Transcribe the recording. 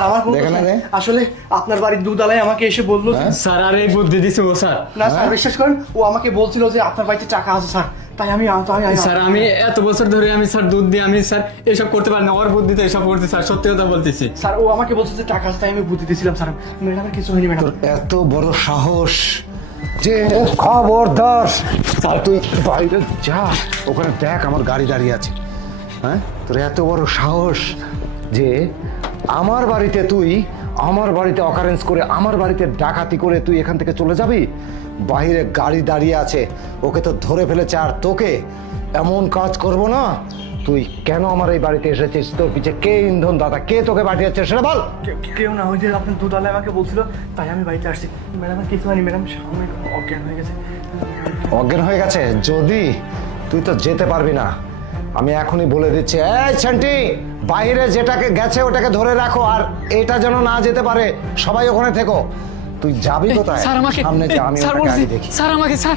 আমার কোনো দেখে না রে? আসলে আপনার বাড়ির দুধওয়ালাই আমাকে এসে বললো স্যার আর এই বুদ্ধি দিছে ও স্যার। না স্যার বিশ্বাস করেন ও আমাকে বলছিল যে আপনার বাড়িতে টাকা আছে স্যার, তাই আমি স্যার আমি এত বছর ধরে আমি স্যার দুধ দিয়ে আমি স্যার এসব করতে পারি না, ওর বুদ্ধিতে এসব করতে স্যার, সত্যি কথা বলতেছি। স্যার ও আমাকে বলছে যে টাকা আছে, তাই আমি বুদ্ধি দিয়েছিলাম স্যার। ম্যাডামের কিছু হয়নি ম্যাডাম। তোর এত বড় সাহস যে খবরদার আর তুই বাইরে যা, ওখানে দেখ আমার গাড়ি দাঁড়িয়ে আছে। হ্যাঁ, তোর এত বড় সাহস যে আমার বাড়িতে তুই আমার বাড়িতে অকারেন্স করে আমার বাড়িতে ডাকাতি করে তুই এখান থেকে চলে যাবি। বাইরে গাড়ি দাঁড়িয়ে আছে, ওকে তো ধরে ফেলেছে, আর তোকে এমন কাজ করব না। তুই কেন আমার এই বাড়িতে এসেছিস? তোর পিছে কে ইন্ধন দাদা, কে তোকে পাঠিয়েছে সেটা বল। কেউ না, ওই যে আপনার দুধওয়ালাই আমাকে বলছিল, তাই আমি বাড়িতে আসছি। ম্যাডামের কিছু হয়নি ম্যাডাম, সামনে অজ্ঞান হয়ে গেছে। অজ্ঞান হয়ে গেছে? যদি তুই তো যেতে পারবি না, আমি এখনই বলে দিচ্ছি। এই ছান্টি, বাইরে যেটাকে গেছে ওটাকে ধরে রাখো, আর এটা যেন না যেতে পারে। সবাই ওখানে থেকো। তুই যাবি কোথায়? স্যার আমাকে সামনে যা, আমি স্যার ওটা বলছি গাড়ি দেখি। স্যার আমাকে স্যার